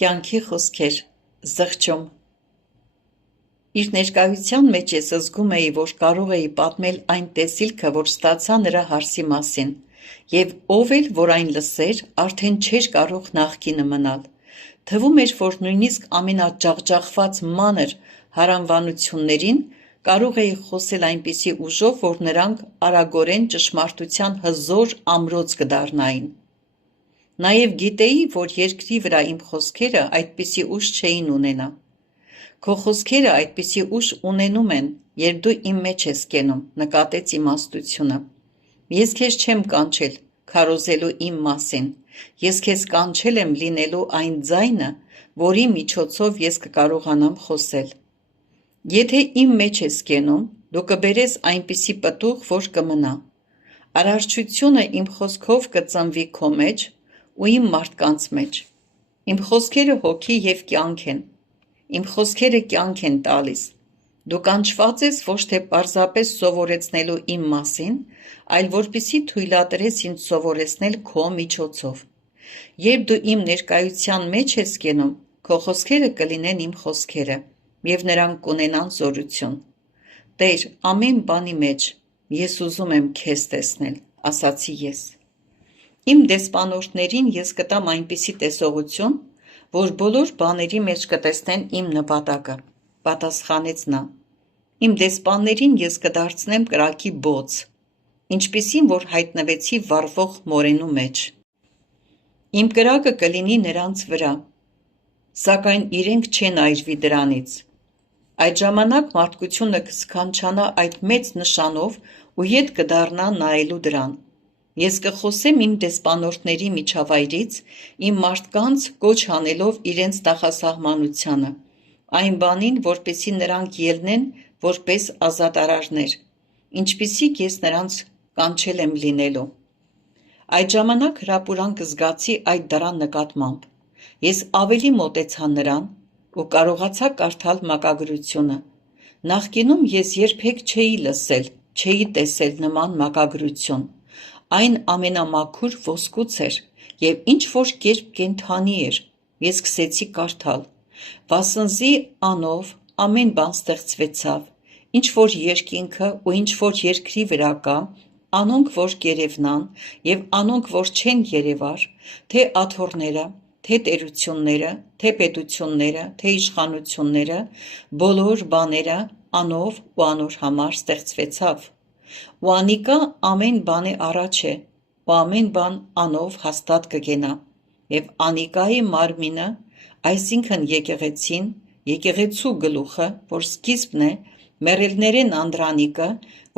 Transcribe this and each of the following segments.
Կյանքի խոսքեր, զղջում։ Իր ներկայության մեջ ես զգում էի, որ կարող էի պատմել այն տեսիլքը, որ ստացա նրա հարսի մասին, և ով էլ, որ այն լսեր, արդեն չէր կարող նախկինը մնալ։ Թվում էր, որ նույնիսկ ամենաջախջախված մանր հարանվանություններին կարող էի խոսել այնպիսի ուժով, որ նրանք արագորեն ճշմարտության հզոր ամրոց կդառնային։ Նաև գիտեի, որ երկրի վրա իմ խոսքերը այդպիսի ուժ չէին ունենա։ Քո խոսքերը այդպիսի ուժ ունենում են, երբ դու իմ մեջ ես կենում, նկատեց իմաստությունը։ Ես քեզ չեմ կանչել քարոզելու իմ մասին, ես քեզ կանչել եմ լինելու այն ձայնը, որի միջոցով ես կկարողանամ խոսել։ Եթե իմ մեջ ես կենում, դու կբերես այնպիսի պտուղ, որ կմնա։ Արարչությունը իմ խոսքով կծնվի քո մեջ ու իմ մարդկանց մեջ։ Իմ խոսքերը հոգի և կյանք են։ Իմ խոսքերը կյանք են տալիս։ Դու կանչված ես ոչ թե պարզապես սովորեցնելու իմ մասին, այլ որպեսզի թույլատրես ինձ սովորեցնել քո միջոցով։ Երբ դու իմ ներկայության մեջ ես կենում, քո խոսքերը կլինեն իմ խոսքերը, և նրանք կունենան զորություն։ Տեր, ամեն բանի մեջ ես ուզում եմ քեզ տեսնել, ասացի ես։ Իմ դեսպանորդներին ես կտամ այնպիսի տեսողություն, որ բոլոր բաների մեջ կտեսնեն իմ նպատակը, պատասխանեց նա։ Իմ դեսպաններին ես կդարձնեմ կրակի բոց, ինչպիսին, որ հայտնվեցի վառվող մորենու մեջ։ Իմ կրակը կլինի նրանց վրա, սակայն իրենք չեն այրվի դրանից։ Այդ ժամանակ մարդկությունը կսքանչանա այդ մեծ նշանով ու ետ կդառնա նայելու դրան։ Ես կխոսեմ իմ դեսպանորդների միջավայրից, իմ մարդկանց կոչ անելով իրենց նախասահմանությանը, այն բանին, որպեսզի նրանք ելնեն որպես ազատարարներ, ինչպիսիք ես նրանց կանչել եմ լինելու։ Այդ ժամանակ հրապուրանք կզգացի այդ դռան նկատմամբ։ Ես ավելի մոտեցա նրան ու կարողացա կարդալ մակագրությունը։ Նախկինում ես երբեք չէի լսել, չէի տեսել նման մակագրություն։ Այն ամենամաքուր ոսկուց էր և ինչ-որ կերպ կենդանի էր։ Ես սկսեցի կարդալ. «Վասնզի անով ամեն բան ստեղծվեցավ, ինչ-որ երկինքը ու ինչ-որ երկրի վրա կա, անոնք, որ կերևնան, և անոնք, որ չեն երևար, թե աթոռները, թե տերությունները, թե պետությունները, թե իշխանությունները, բոլոր բաները անով ու անոր համար ստեղծվեցավ։ Ու անիկա ամեն բանի առաջ է, ու ամեն բան անով հաստատ կգենա, և անիկայի մարմինը, այսինքն եկեղեցին, եկեղեցու գլուխը, որ սկիզբն է, մեռելներեն անդրանիկը,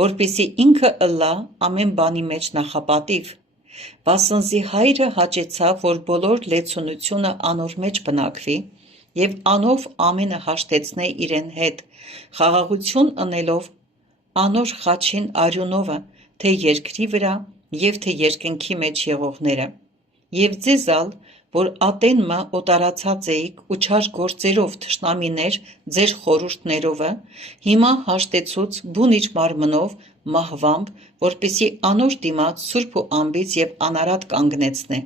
որպեսզի ինքը ըլլա ամեն բանի մեջ նախապատիվ։ Վասնզի հայրը հաճեցավ, որ բոլոր լեցունությունը անոր մեջ բնակվի, և անով ամենը հաշտեցնե իրեն հետ, խաղաղություն ընելով անոր խաչին արյունովը, թե երկրի վրա և թե երկնքի մեջ եղողները։ Եվ ձեզ ալ, որ ատեն մը օտարացած էիք ու չար գործերով թշնամիներ ձեր խորհուրդներովը, հիմա հաշտեցուց բուն իր մարմնով մահվամբ, որպեսզի անոր դիմաց սուրբ ու անբիծ և անարատ կանգնեցնե։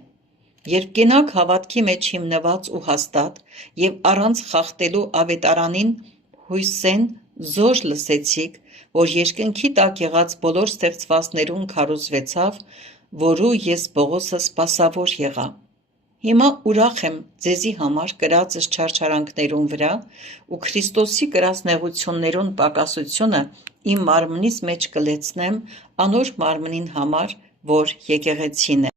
Երբ կենաք հավատքի մեջ հիմնված ու հաստատ և առանց խախտելու ավետարանին հույսեն զոր լսեցիք, որ երկնքի տակ եղած բոլոր ստեղծվածներուն քարոզվեցավ, որու ես Պողոսը սպասավոր եղա։ Հիմա ուրախ եմ ձեզի համար կրածս չարչարանքներուն վրա ու Քրիստոսի կրած նեղություններուն պակասությունը իմ մարմնից մեջ կլեցնեմ անոր մարմնին համար, որ եկեղեցին է,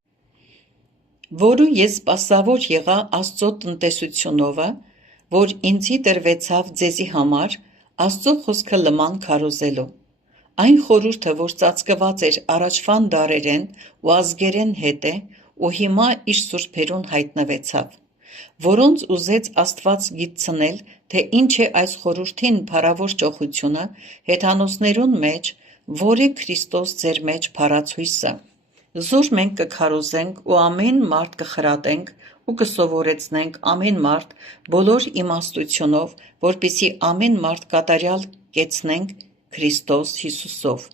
որու ես սպասավոր եղա Աստծո տնտեսությունովը, որ ինձի տրվեցավ ձեզի համար Աստծո խոսքը լման քարոզելու։ Այն խորհուրդը, որ ծածկված էր առաջվան դարերեն ու ազգերեն հետ է, ու հիմա իր սուրբերուն հայտնվեցավ, որոնց ուզեց Աստված գիտցնել, թե ինչ է այս խորհրդին փառավոր ճոխությունը հեթանոսներուն մեջ, որ է Քրիստոս ձեր մեջ փառած հույսը։ Զոր մենք կքարոզենք ու ամեն մարդ կխրատենք ու կսովորեցնենք ամեն մարդ բոլոր իմաստությունով, որպեսզի ամեն մարդ կատարյալ կեցնենք Քրիստոս Հիսուսով,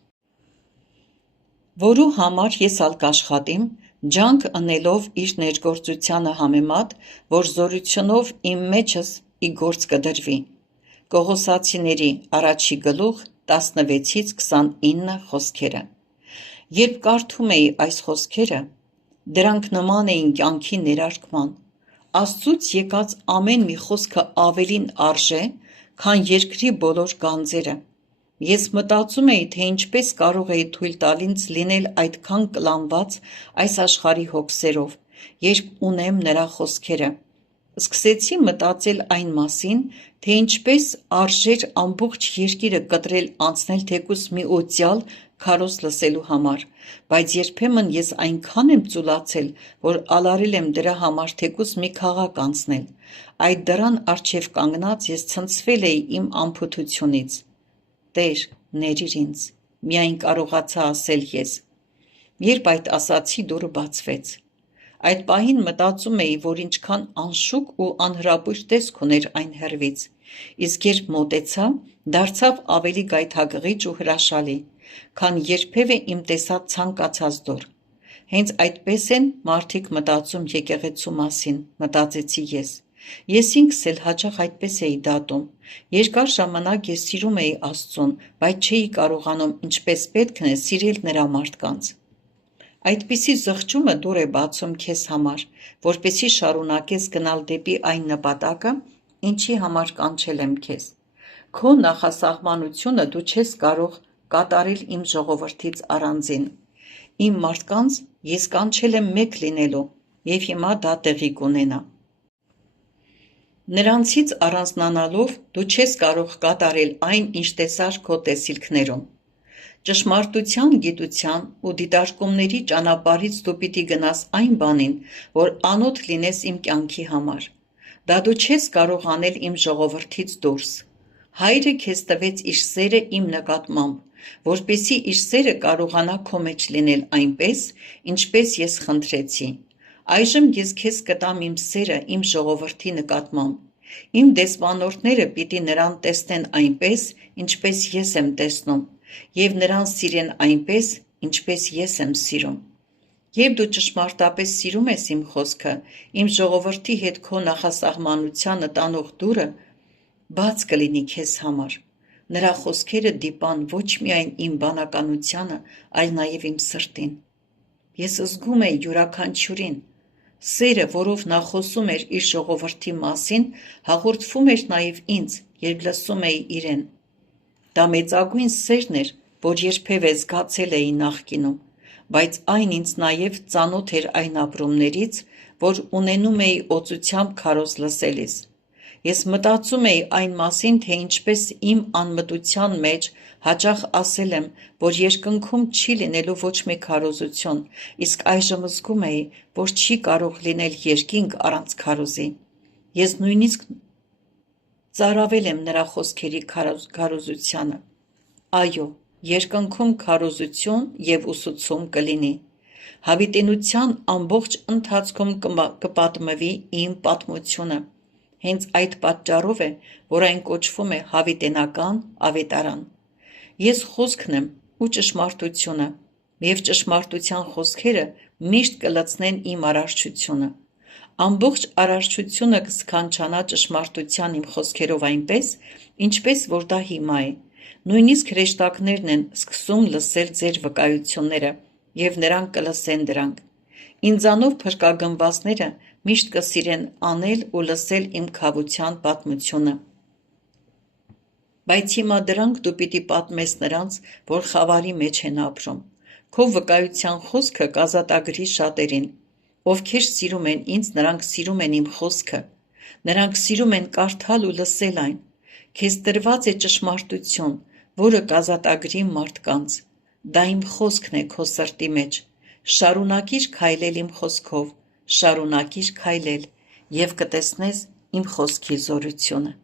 որու համար ես ալ կաշխատիմ, ջանք ընելով իր ներգործությանը համեմատ, որ զորությունով իմ մեջս ի գործ կդրվի։ Կողոսացիների առաջի գլուխ 16-29 խոսքերը։ Երբ կարդում էի այս խոսքերը, դրանք նման էին կյանքի ներարկման։ Աստծուց եկած ամեն մի խոսքը ավելին արժե, քան երկրի բոլոր գանձերը։ Ես մտածում էի, թե ինչպես կարող էի թույլ տալ ինձ լինել այդքան կլանված այս աշխարհի հոգսերով, երբ ունեմ նրա խոսքերը։ Սկսեցի մտածել այն մասին, թե ինչպես արժեր ամբողջ երկիրը կտրել անցնել թեկուզ մի օծյալ քարոզ լսելու համար, բայց երբեմն ես այնքան եմ ծուլացել, որ ալարել եմ դրա համար թեկուզ մի քաղաք անցնել։ Այդ դռան առջև կանգնած ես ցնցվել էի իմ անփութությունից։ Տեր, ներիր ինձ, միայն կարողացա ասել ես։ Երբ այդ ասացի, դուռը բացվեց։ Այդ պահին մտածում էի, որ ինչքան անշուք ու անհրապույր տեսք ուներ այն հեռվից, իսկ երբ մոտեցա, դարձավ ավելի գայթակղիչ ու հրաշալի, քան երբևէ իմ տեսած ցանկացած դուռ։ Հենց այդպես են մարդիկ մտածում եկեղեցու մասին, մտածեցի ես։ Ես ինքս էլ հաճախ այդպես էի դատում։ Երկար ժամանակ ես սիրում էի Աստծուն, բայց չէի կարողանում ինչպես պետք է սիրել նրա մարդկանց։ Այդպիսի զղջումը դուռ է բացում քեզ համար, որպեսզի շարունակես գնալ դեպի այն նպատակը, ինչի համար կանչել եմ քեզ։ Քո նախասահմանությունը դու չես կարող կատարել իմ ժողովրդից առանձին։ Իմ մարդկանց ես կանչել եմ մեկ լինելու, և հիմա դա տեղի կունենա։ Նրանցից առանձնանալով դու չես կարող կատարել այն, ինչ տեսար քո տեսիլքներում։ Ճշմարտության, գիտության ու դիտարկումների ճանապարհից դու պիտի գնաս այն բանին, որ անոթ լինես իմ կյանքի համար։ Դա դու չես կարող անել իմ ժողովրդից դուրս։ Հայրը քեզ տվեց իր սերը իմ նկատմամբ, որպեսզի իր սերը կարողանա քո մեջ լինել այնպես, ինչպես ես խնդրեցի։ Այժմ ես քեզ կտամ իմ սերը իմ ժողովրդի նկատմամբ։ Իմ դեսպանորդները պիտի նրան տեսնեն այնպես, ինչպես ես եմ տեսնում, և նրան սիրեն այնպես, ինչպես ես եմ սիրում։ Երբ դու ճշմարտապես սիրում ես իմ խոսքը, իմ ժողովրդի հետ քո նախասահմանությանը տանող դուռը բաց կլինի քեզ համար։ Նրա խոսքերը դիպան ոչ միայն իմ բանականությանը, այլ նաև իմ սրտին։ Ես զգում էի յուրաքանչյուրին։ Սերը, որով նա խոսում էր իր ժողովրդի մասին, հաղորդվում էր նաև ինձ, երբ լսում էի իրեն։ Դա մեծագույն սերն էր, որ երբևէ զգացել էի նախկինում, բայց այն ինձ նաև ծանոթ էր այն ապրումներից, որ ունենում էի օծությամբ քարոզ լսելիս։ Ես մտածում էի այն մասին, թե ինչպես իմ անմտության մեջ հաճախ ասել եմ, որ երկնքում չի լինելու ոչ մի քարոզություն, իսկ այժմ զգում էի, որ չի կարող լինել երկինք առանց քարոզի։ Ես նույնիսկ ծարավել եմ նրա խոսքերի քարոզությանը։ Այո, երկնքում քարոզություն և ուսուցում կլինի։ Հավիտենության ամբողջ ընթացքում կպատմվի իմ պատմությունը։ Հենց այդ պատճառով է, որ այն կոչվում է հավիտենական ավետարան։ Ես խոսքն եմ ու ճշմարտությունը, և ճշմարտության խոսքերը միշտ կլցնեն իմ արարչությունը։ Ամբողջ արարչությունը կսքանչանա ճշմարտության իմ խոսքերով այնպես, ինչպես որ դա հիմա է։ Նույնիսկ հրեշտակներն են սկսում լսել ձեր վկայությունները, և նրանք կլսեն դրանք։ Ինձանով փրկագնվածները միշտ կսիրեն անել ու լսել իմ քավության պատմությունը։ Բայց հիմա դրանք դու պիտի պատմես նրանց, որ խավարի մեջ են ապրում։ Քո վկայության խոսքը կազատագրի շատերին։ Ովքեր սիրում են ինձ, նրանք սիրում են իմ խոսքը։ Նրանք սիրում են կարդալ ու լսել այն։ Քեզ տրված է ճշմարտություն, որը կազատագրի մարդկանց։ Դա իմ խոսքն է քո սրտի մեջ։ Շարունակիր քայլել իմ խոսքով, շարունակիր քայլել, և կտեսնես իմ խոսքի զորությունը։